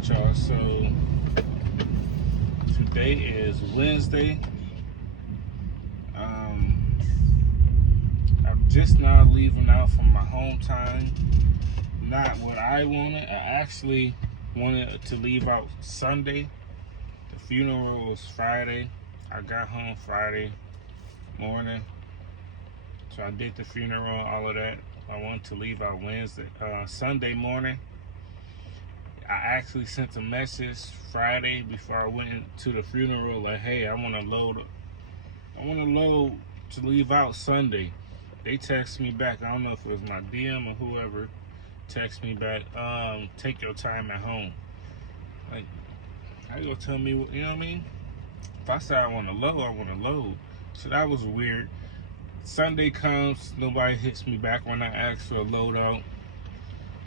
Alright, y'all, so today is Wednesday. I'm just now leaving out from my home time. Not what I wanted. I actually wanted to leave out Sunday. The funeral was Friday. I got home Friday morning. So I did the funeral, all of that. I wanted to leave out Sunday morning. I actually sent a message Friday before I went to the funeral, like, hey, I want to load to leave out Sunday. They text me back. I don't know if it was my DM or whoever text me back, take your time at home. Like, how you gonna tell me, you know what I mean? If I say I want to load, I want to load. So that was weird. Sunday comes, nobody hits me back when I ask for a loadout.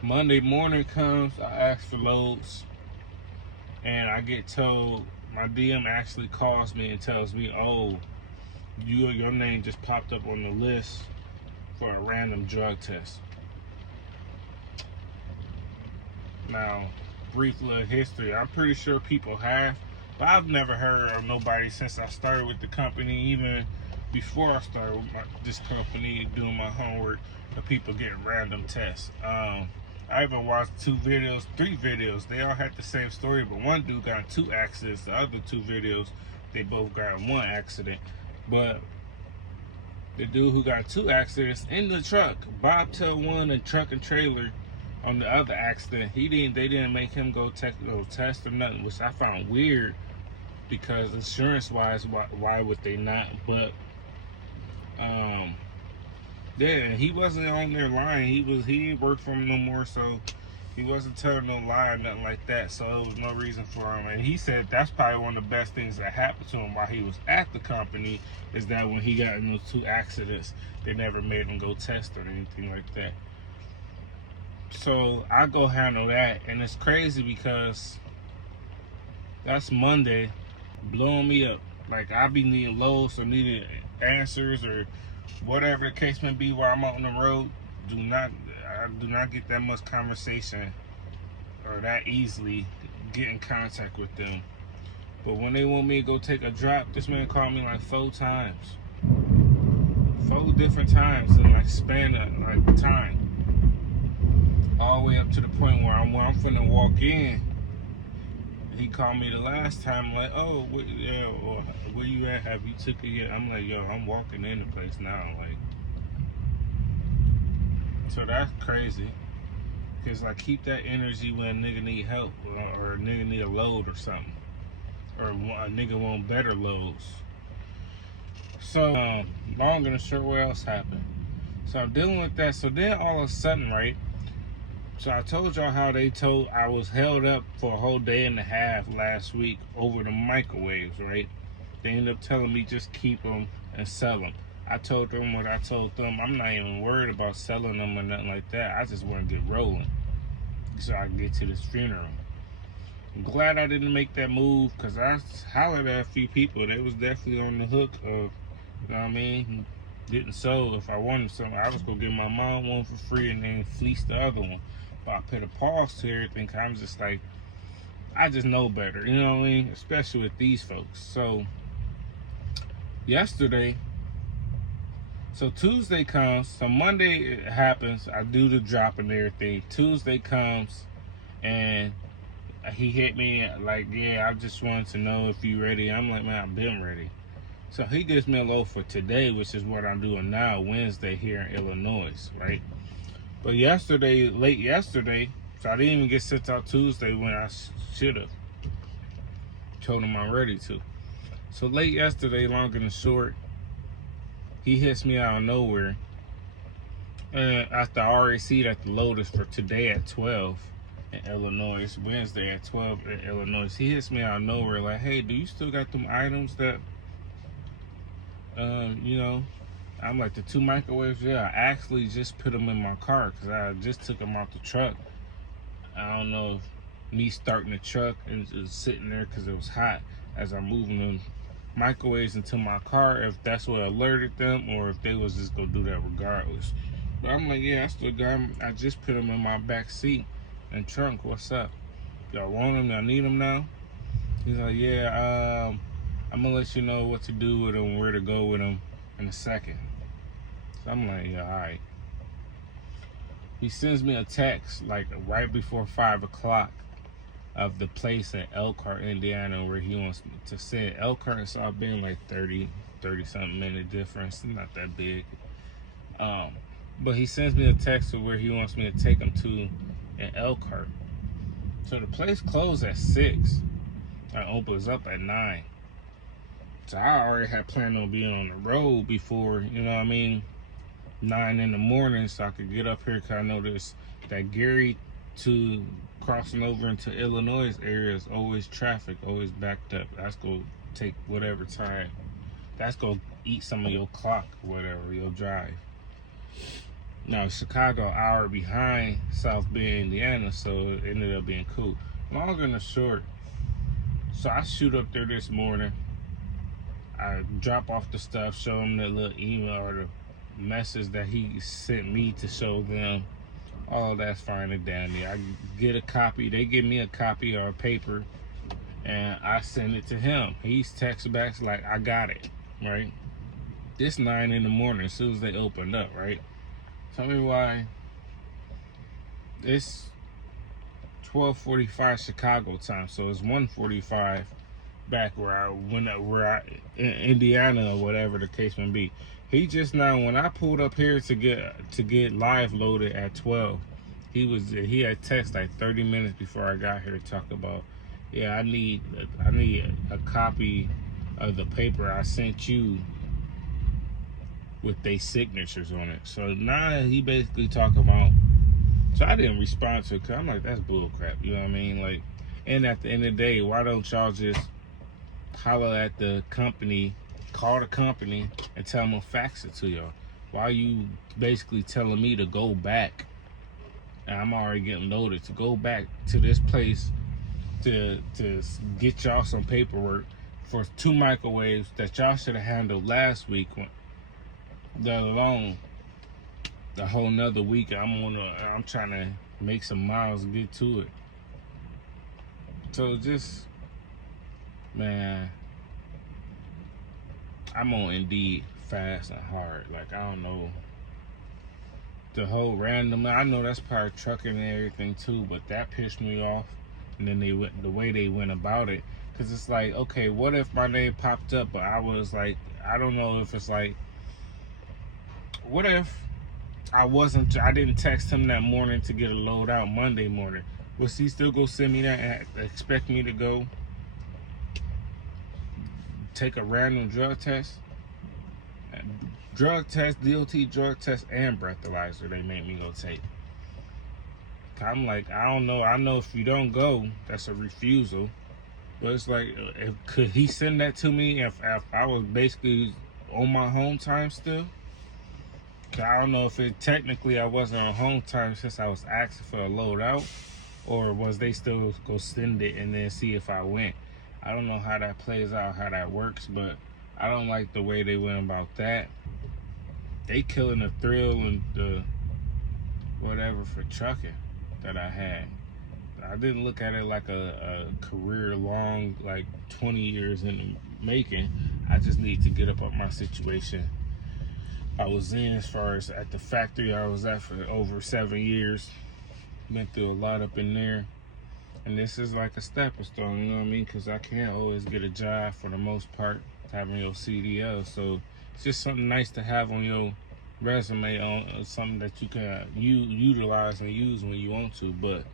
Monday morning comes, I ask for loads, and I get told, my DM actually calls me and tells me, oh, your name just popped up on the list for a random drug test. Now, brief little history, I'm pretty sure people have, but I've never heard of nobody since I started with the company, even before I started with this company, doing my homework, of people getting random tests. I even watched 3 videos. They all had the same story, but one dude got in 2 accidents. The other 2 videos, they both got in 1 accident. But the dude who got 2 accidents in the truck, bobtail one and truck and trailer on the other accident, they didn't make him go test or nothing, which I found weird, because insurance-wise, why would they not? But yeah, he wasn't on there lying. He didn't work for him no more, so he wasn't telling no lie or nothing like that. So there was no reason for him. And he said that's probably one of the best things that happened to him while he was at the company, is that when he got in those 2 accidents, they never made him go test or anything like that. So I go handle that, and it's crazy because that's Monday, blowing me up. Like, I be needing loads or needing answers or whatever the case may be while I'm out on the road. I do not get that much conversation or that easily get in contact with them. But when they want me to go take a drop, this man called me like 4 times. 4 different times in like span of like time. All the way up to the point where I'm finna walk in. He called me the last time, like, oh, where you at? Have you took it yet? I'm like, yo, I'm walking in the place now. Like, so that's crazy. Cause like, keep that energy when a nigga need help, or a nigga need a load or something, or a nigga want better loads. So long and short, what else happened? So I'm dealing with that. So then all of a sudden, right? So I told y'all how I was held up for a whole day and a half last week over the microwaves, right? They ended up telling me just keep them and sell them. I told them what I told them. I'm not even worried about selling them or nothing like that. I just want to get rolling so I can get to this funeral. I'm glad I didn't make that move, because I hollered at a few people. They was definitely on the hook of, you know what I mean, didn't sell. If I wanted something, I was going to give my mom one for free and then fleece the other one. But I put a pause to everything, because I'm just like, I just know better, you know what I mean? Especially with these folks. So yesterday, so Tuesday comes, so Monday it happens, I do the drop and everything. Tuesday comes, and he hit me like, yeah, I just wanted to know if you ready. I'm like, man, I've been ready. So he gives me a load for today, which is what I'm doing now, Wednesday here in Illinois, right? But late yesterday, so I didn't even get sent out Tuesday when I should have. Told him I'm ready to. So late yesterday, long and short, he hits me out of nowhere. And after I already see that the load is for today at 12 in Illinois, Wednesday at 12 in Illinois, he hits me out of nowhere like, hey, do you still got them items that, you know? I'm like, the 2 microwaves? Yeah, I actually just put them in my car because I just took them out the truck. I don't know if me starting the truck and just sitting there because it was hot as I'm moving them microwaves into my car, if that's what alerted them or if they was just gonna do that regardless. But I'm like, yeah, I still got them. I just put them in my back seat and trunk. What's up? Y'all want them? Y'all need them now? He's like, yeah, I'm gonna let you know what to do with them, where to go with them in a second. So I'm like, yeah, all right. He sends me a text like right before 5 o'clock of the place in Elkhart, Indiana, where he wants me to send. Elkhart and South Bend like 30 something minute difference, not that big. But he sends me a text of where he wants me to take him to in Elkhart. So the place closed at 6 and opens up at 9. So I already had planned on being on the road before, you know what I mean, 9 in the morning, so I could get up here, because I noticed that Gary to crossing over into Illinois area is always traffic, always backed up. That's gonna take whatever time. That's gonna eat some of your clock or whatever, your drive. Now, Chicago, an hour behind South Bend, Indiana, so it ended up being cool. Long and the short, so I shoot up there this morning. I drop off the stuff, show them the little email or the message that he sent me to show them. All that's fine and dandy. I get a copy. They give me a copy or a paper, and I send it to him. He's text back like, I got it, right? This 9 in the morning, as soon as they opened up, right? Tell me why. It's 12:45 Chicago time, so it's 1:45 back where in Indiana or whatever the case may be. He just now, when I pulled up here to get live loaded at 12, he had text like 30 minutes before I got here to talk about, yeah, I need a copy of the paper I sent you with their signatures on it. So now he basically talking about, so I didn't respond to it because I'm like, that's bull crap, you know what I mean? Like, and at the end of the day, why don't y'all just holler at the company, call the company and tell them to fax it to y'all? Why are you basically telling me to go back, and I'm already getting loaded, to go back to this place to get y'all some paperwork for 2 microwaves that y'all should have handled last week, let alone the whole nother week. I'm trying to make some miles and get to it. So just, man, I'm on Indeed fast and hard. Like, I don't know, the whole random, I know that's part of trucking and everything too, but that pissed me off. And then the way they went about it, because it's like, okay, what if my name popped up, but I was like, I don't know if it's like, what if I didn't text him that morning to get a load out Monday morning? Was he still go send me that and expect me to go take a random drug test? Drug test, DOT drug test, and breathalyzer they made me go take. I'm like, I don't know. I know if you don't go, that's a refusal. But it's like, could he send that to me if I was basically on my home time still? I don't know if technically I wasn't on home time since I was asking for a load out, or was they still go send it and then see if I went. I don't know how that plays out, how that works, but I don't like the way they went about that. They killing the thrill and the whatever for trucking that I had. I didn't look at it like a career long, like 20 years in the making. I just need to get up on my situation I was in, as far as at the factory I was at for over 7 years. Went through a lot up in there, and this is like a stepping stone, you know what I mean? Because I can't always get a job for the most part, having your CDL. So it's just something nice to have on your resume, on something that you can utilize and use when you want to. But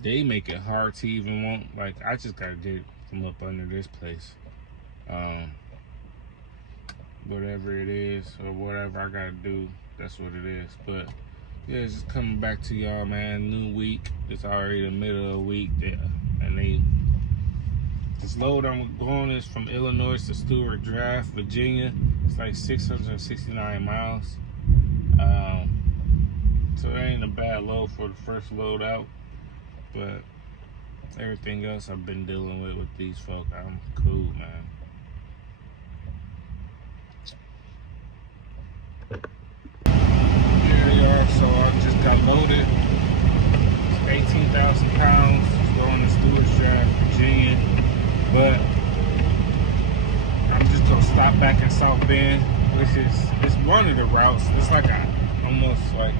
they make it hard to even want, like, I just gotta get from up under this place. Whatever it is or whatever I gotta do, that's what it is. But yeah, it's just coming back to y'all, man. New week. It's already the middle of the week there, and this load I'm going is from Illinois to Stewart Draft, Virginia. It's like 669 miles. So it ain't a bad load for the first load out, but everything else I've been dealing with these folk, I'm cool, man. Here they are. So I just got loaded. It's 18,000 pounds. back in South Bend, which is it's one of the routes. It's like almost like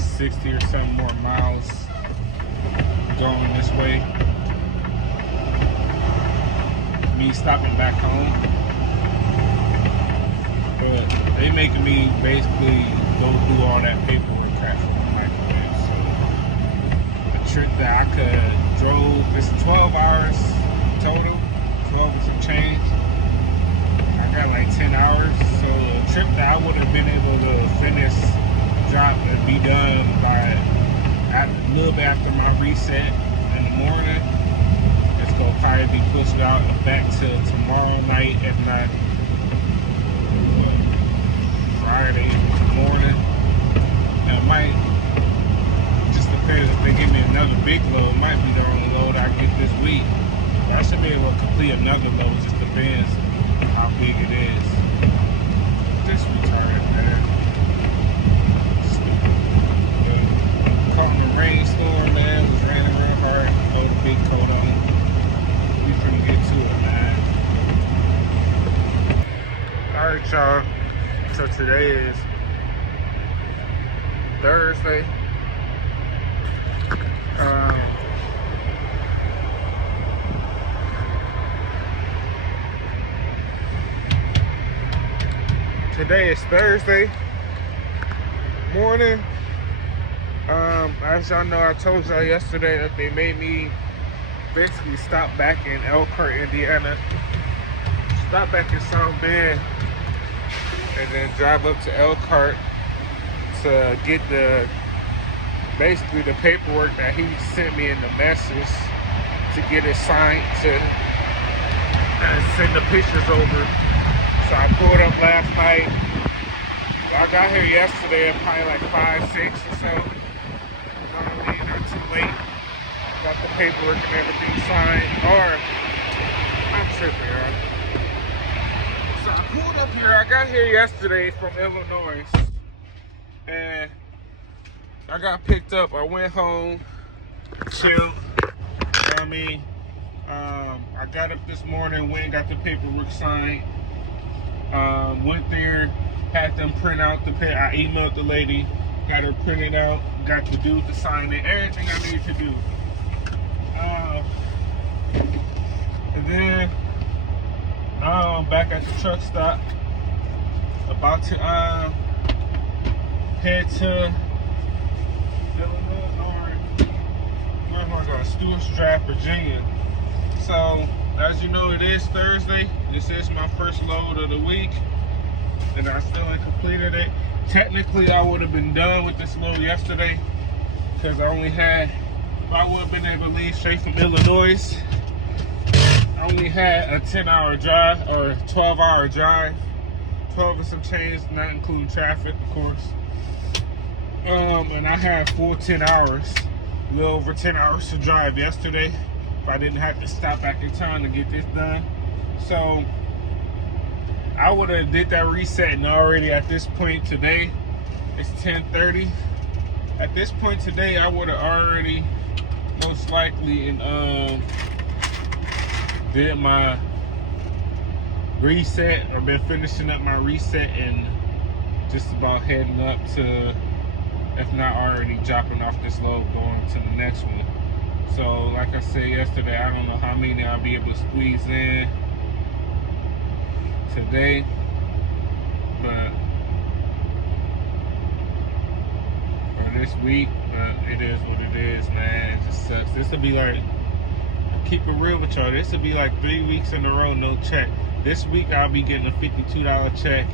60 or something more miles going this way. Me stopping back home, but they making me basically go through all that paperwork crap for the microwave. So a trip that I could drove, it's 12 hours total, 12 with some change. I got like 10 hours, so a trip that I would have been able to finish, drop, and be done by a little bit after my reset in the morning. It's gonna probably be pushed out back to tomorrow night, if not Friday morning. And it might just depends if they give me another big load. It might be the only load I get this week. But I should be able to complete another load. It just depends how big it is. This retarded, man. Stupid. But caught in a rainstorm, man. It was raining real hard. Throw the big coat on. We finna get to it, man. Alright, y'all. So today is Thursday. Today is Thursday morning. As y'all know, I told y'all yesterday that they made me basically stop back in Elkhart, Indiana, stop back in South Bend, and then drive up to Elkhart to get basically the paperwork that he sent me in the message to get it signed and send the pictures over. So I pulled up last night. I got here yesterday at probably like 5, 6 or so. Not too late. Got the paperwork and everything signed. Or I'm tripping, y'all. So I pulled up here. I got here yesterday from Illinois, and I got picked up. I went home, chilled. You know what I mean? I got up this morning, went and got the paperwork signed. Went there, had them print out the pay. I emailed the lady, got her printed out, got the dude to sign it, everything I needed to do. And then back at the truck stop, about to head to Stewart's Draft, Virginia. So as you know, it is Thursday. This is my first load of the week, and I still ain't completed it. Technically, I would have been done with this load yesterday because I would have been able to leave straight from Illinois. I only had a 10-hour drive, or 12-hour drive, 12 and some change, not including traffic, of course. And I had full 10 hours, a little over 10 hours to drive yesterday. If I didn't have to stop back in time to get this done. So I would have did that resetting already at this point today. It's 10:30. At this point today, I would have already most likely did my reset, or been finishing up my reset and just about heading up to, if not already dropping off this load, going to the next one. So like I said yesterday, I don't know how many I'll be able to squeeze in today, but for this week, it is what it is, man. It just sucks. This will be like, keep it real with y'all, this will be like 3 weeks in a row no check. This week I'll be getting a $52 check.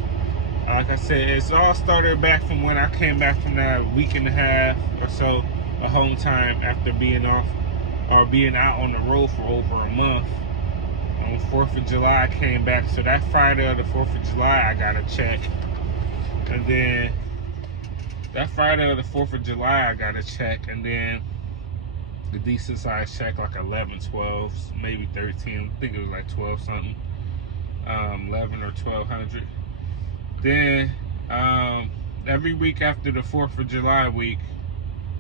Like I said, it's all started back from when I came back from that week and a half or so of home time after being off or being out on the road for over a month. On 4th of July I came back, so that Friday of the 4th of July I got a check. And then that Friday of the 4th of July I got a check, and then the decent size check, like 11, 12, maybe 13, I think it was like 12 something, 11 or 1200. Then every week after the 4th of July week,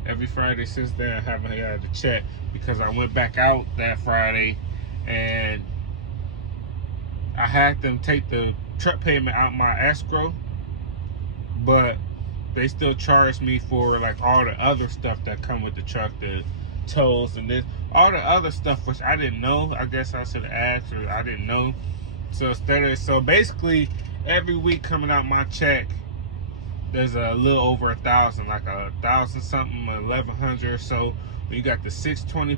every Friday since then, I haven't had a check because I went back out that Friday and I had them take the truck payment out my escrow, but they still charge me for like all the other stuff that come with the truck, the tolls and this, all the other stuff, which I didn't know. I guess I should have asked, or I didn't know. So basically every week coming out my check, there's a little over 1,000, like 1,000 something, 1,100 or so. You got the 620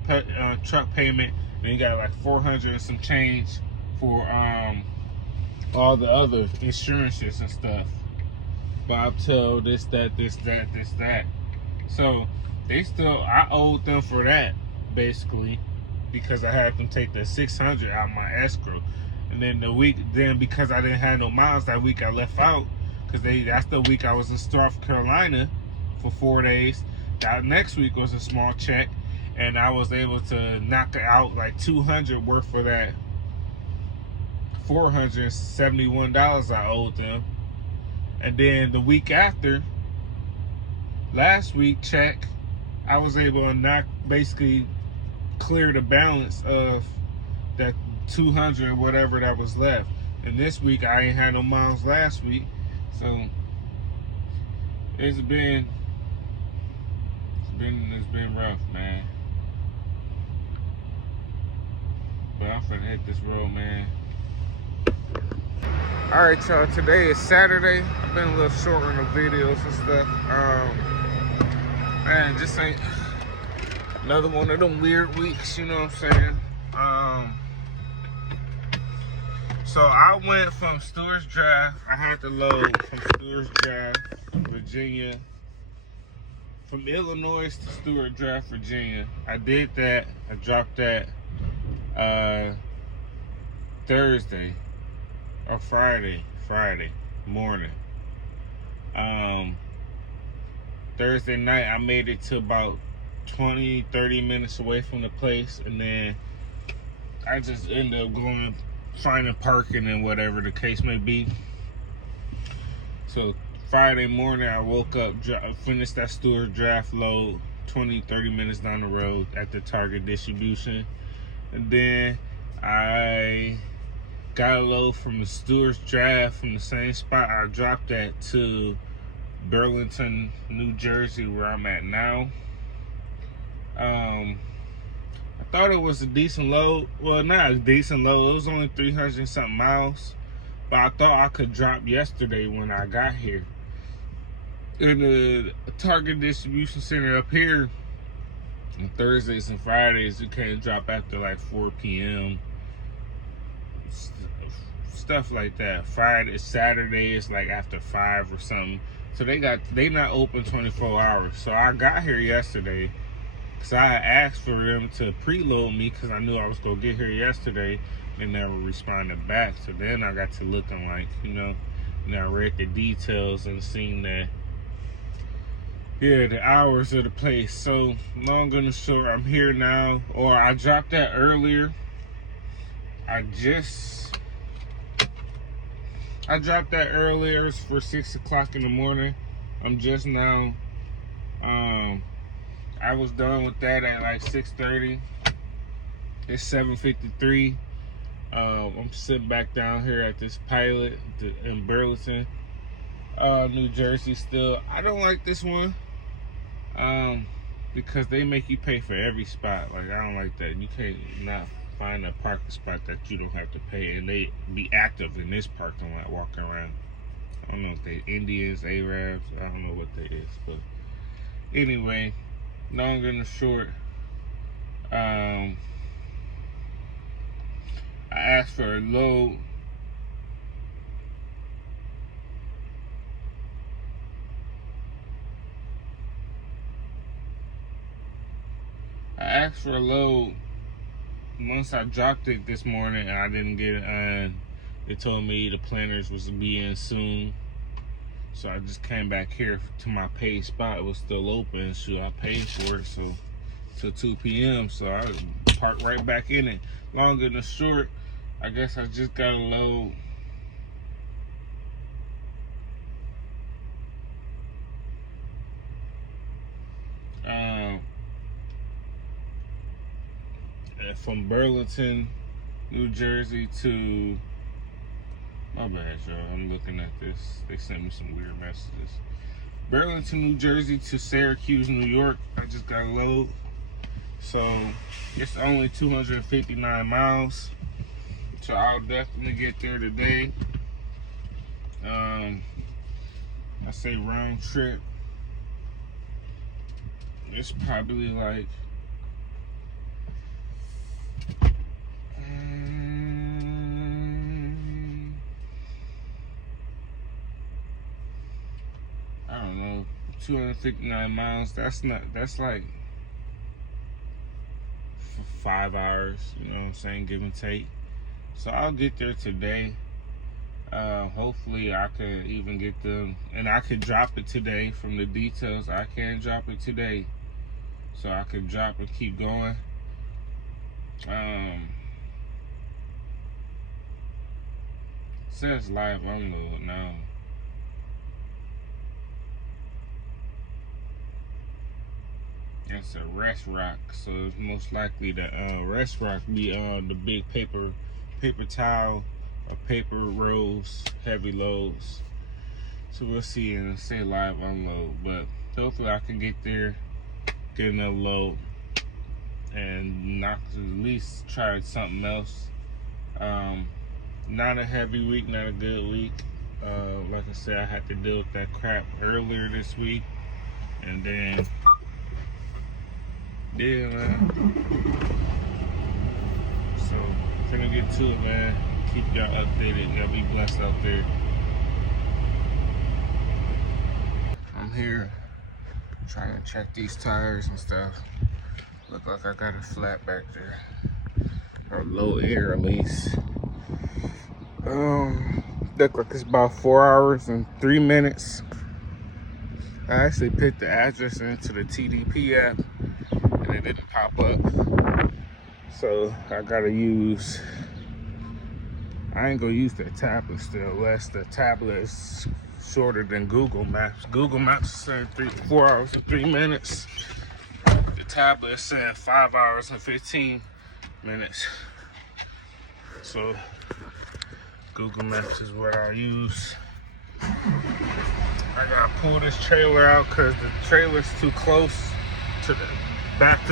truck payment, and you got like 400 and some change for all the other insurances and stuff. Bobtail, this, that. So I owed them for that, basically, because I had them take the 600 out of my escrow. And then because I didn't have no miles that week, I left out, because that's the week I was in South Carolina for 4 days. That next week was a small check, and I was able to knock out like 200 worth for that $471 I owed them. And then the week after, last week check, I was able to basically clear the balance of that 200 or whatever that was left. And this week I ain't had no miles last week, so it's been rough, man. But I'm finna hit this road, man. Alright, y'all, today is Saturday. I've been a little short on the videos and stuff. Man, just ain't another one of them weird weeks, you know what I'm saying? So I went from Stewart's Drive. I had to load from Stewart's Drive, Virginia, from Illinois to Stewart Drive, Virginia. I did that. I dropped that Thursday or Friday morning. Thursday night I made it to about 20-30 minutes away from the place, and then I just ended up finding parking and whatever the case may be. So Friday morning I woke up, finished that Stewart draft load 20-30 minutes down the road at the Target distribution, and then I got a load from the Stewart's draft from the same spot I dropped at to Burlington, New Jersey, where I'm at now. I thought it was a decent load. Well, not a decent load. It was only 300 and something miles, but I thought I could drop yesterday when I got here. In the Target distribution center up here, on Thursdays and Fridays, you can't drop after like 4 p.m. Stuff like that. Friday, Saturday is like after 5 or something. So they not open 24 hours. So I got here yesterday, because I had asked for them to preload me, because I knew I was going to get here yesterday. They never responded back. So then I got to looking like, and I read the details and seen that, yeah, the hours of the place. So long and short, I'm here now. Or I dropped that earlier. I dropped that earlier for 6 o'clock in the morning. I'm just now, I was done with that at like 6:30. It's 7:53. I'm sitting back down here at this Pilot in Burlington, New Jersey still. I don't like this one, because they make you pay for every spot. Like, I don't like that. You can't not find a parking spot that you don't have to pay, and they be active in this parking lot walking around. I don't know if they Indians, Arabs, I don't know what they is, but anyway, long and short, I asked for a load. Once I dropped it this morning and I didn't get it on. They told me the planners was be in soon. So I just came back here to my paid spot. It was still open, so I paid for it, so till 2 p.m. So I parked right back in it. Long and short, I guess I just got a load. From Burlington, New Jersey to My bad, y'all. I'm looking at this. They sent me some weird messages. Burlington, New Jersey to Syracuse, New York. I just got a load. So it's only 259 miles. So I'll definitely get there today. I say round trip. It's probably like I don't know, 259 miles. That's like 5 hours, you know what I'm saying, give and take. So I'll get there today. Hopefully I could even get them, and I could drop it today. From the details, I can drop it today, so I could drop and keep going. Says live unload now. It's a rest rock, so it's most likely the rest rock be the big paper towel or paper rolls, heavy loads. So we'll see, and say live unload. But hopefully I can get there, get another load, and not at least try something else. Not a heavy week, not a good week. Like I said, I had to deal with that crap earlier this week, and then yeah, man. So, finna get to it, man. Keep y'all updated. Y'all be blessed out there. I'm here trying to check these tires and stuff. Look like I got a flat back there, or low air at least. Look like it's about 4 hours and 3 minutes. I actually put the address into the TDP app, and it didn't pop up. So I gotta use, I ain't gonna use the tablet still, unless the tablet is shorter than Google Maps. Google Maps is saying 4 hours and 3 minutes. The tablet is saying 5 hours and 15 minutes. So Google Maps is what I use. I gotta pull this trailer out because the trailer's too close to the backed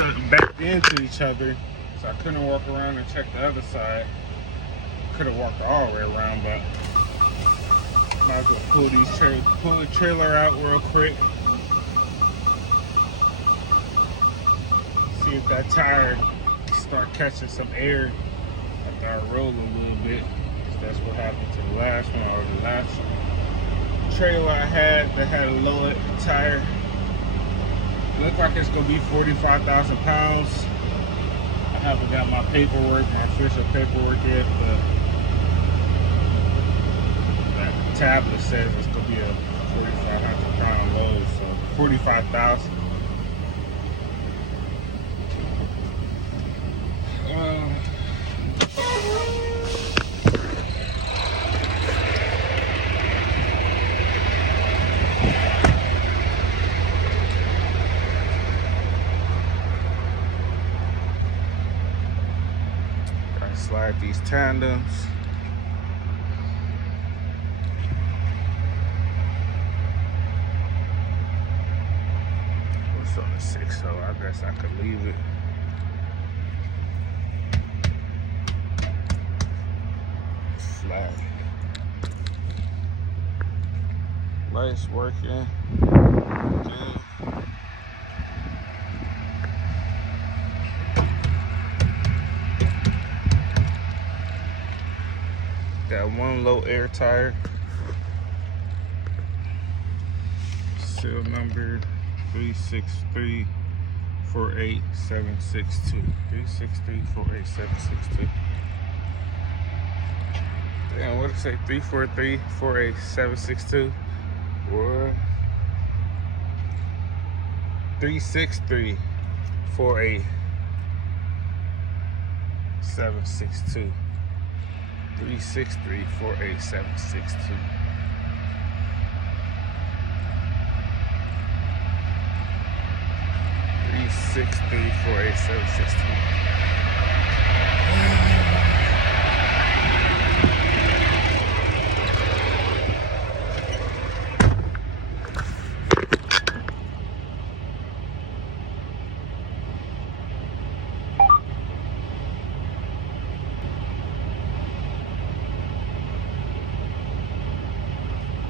into each other, so I couldn't walk around and check the other side. Could have walked all the way around, but might as well pull the trailer out real quick. See if that tire start catching some air after I roll a little bit. That's what happened to the last one, or the last trailer I had that had a low tire. Looked like it's gonna be 45,000 pounds. I haven't got my paperwork, my official paperwork yet, but that tablet says it's gonna be a 4,500 pound load, so 45,000. Slide these tandems. What's on the 6-0? I guess I could leave it. Flag. Lights working. Good. Got one low air tire. Seal number 363-48762. 363-48762. Damn, what did it say? 343-48762? What? 363-48762. 363-48762.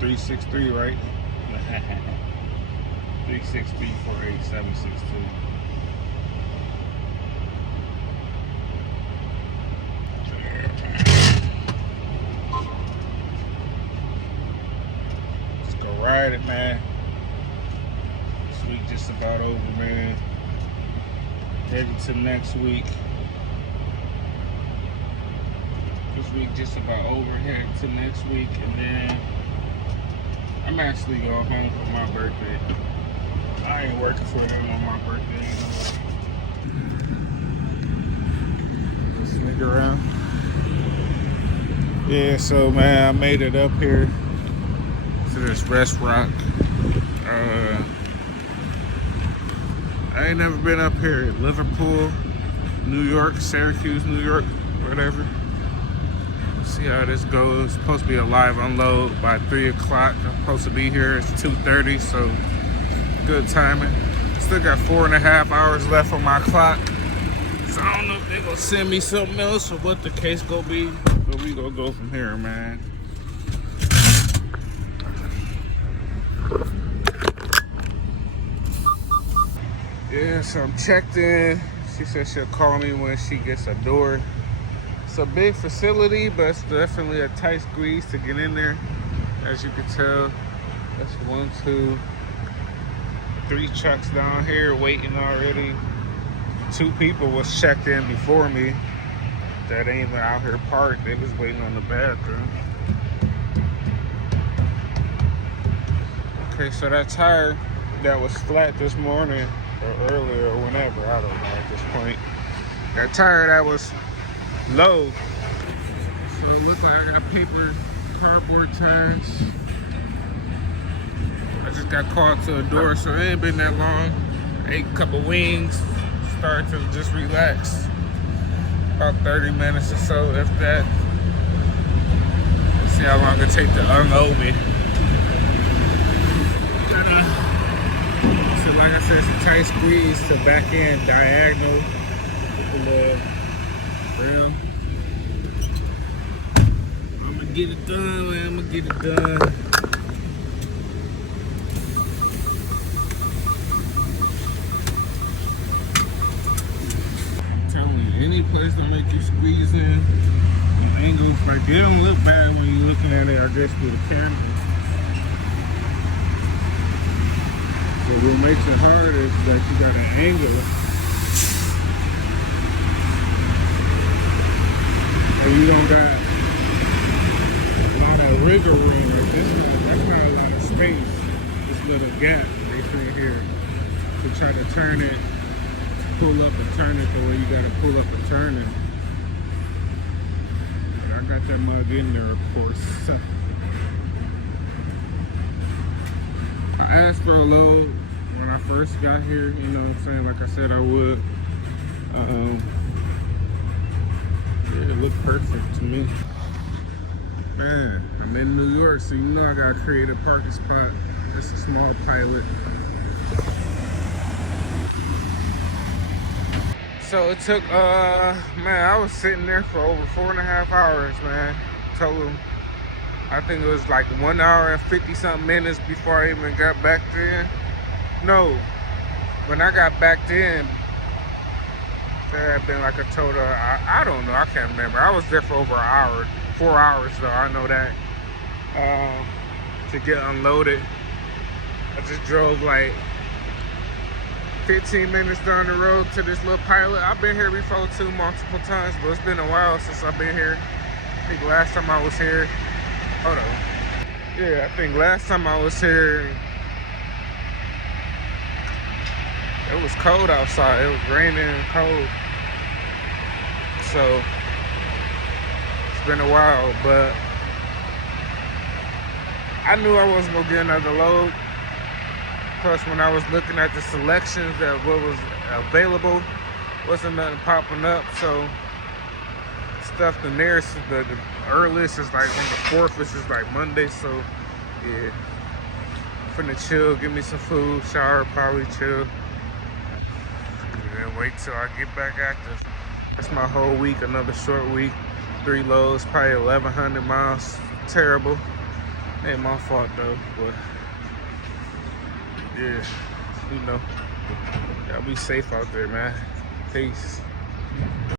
363, right? 363 48762. Let's go ride it, man. This week just about over, man. Heading to next week. This week just about over, heading to next week, and then I'm actually going home for my birthday. I ain't working for them on my birthday anyway. Sneak around. Yeah, so man, I made it up here to this restaurant. I ain't never been up here. Liverpool, New York, Syracuse, New York, whatever. See how this goes. It's supposed to be a live unload by 3 o'clock. I'm supposed to be here. It's 2:30, so good timing. Still got 4.5 hours left on my clock. So I don't know if they're gonna send me something else or what the case gonna be, but we gonna go from here, man. Yeah, so I'm checked in. She said she'll call me when she gets a door. It's a big facility, but it's definitely a tight squeeze to get in there. As you can tell, that's 1, 2, 3 trucks down here waiting already. 2 people was checked in before me that ain't even out here parked. They was waiting on the bathroom. Okay, so that tire that was flat this morning or earlier or whenever, I don't know at this point. That tire that was low. So it looked like I got paper cardboard tires. I just got called to a door, so it ain't been that long. Ate a couple wings, started to just relax. About 30 minutes or so, if that. Let's see how long it take to unload me. So like I said, it's a tight squeeze to back in diagonal with the little rim. I'm gonna get it done, man. I'm gonna get it done. I'm telling you, any place that make you squeeze in, the angles, like they don't look bad when you're looking at it, I guess, through the camera. But what makes it hard is that you got an angle. And you don't got a lot of wiggle room like this. That's not a lot of space. This little gap right through here to try to turn it, pull up and turn it the way you gotta pull up and turn it. I got that mug in there, of course. I asked for a load when I first got here, you know what I'm saying, like I said I would. Yeah, it looked perfect to me. Man, I'm in New York, so you know I gotta create a parking spot. It's a small pilot. So it took, man, I was sitting there for over 4.5 hours, man. Told them, I think it was like 1 hour and 50 something minutes before I even got back in. No, when I got back in, there had been like a total, I don't know, I can't remember. I was there for over an hour, 4 hours though, I know that, to get unloaded. I just drove like 15 minutes down the road to this little pilot. I've been here before too, multiple times, but it's been a while since I've been here. I think last time I was here, hold on. Yeah, I think last time I was here, it was cold outside. It was raining and cold. So, it's been a while, but I knew I wasn't gonna get another load. Plus, when I was looking at the selections that what was available, wasn't nothing popping up. So, stuff the nearest, the earliest is like on the 4th, which is like Monday. So, yeah, finna chill, give me some food, shower, probably chill, and then wait till I get back active. That's my whole week, another short week. 3 loads, probably 1,100 miles. Terrible. Ain't my fault though, but yeah, you know, y'all be safe out there, man. Peace.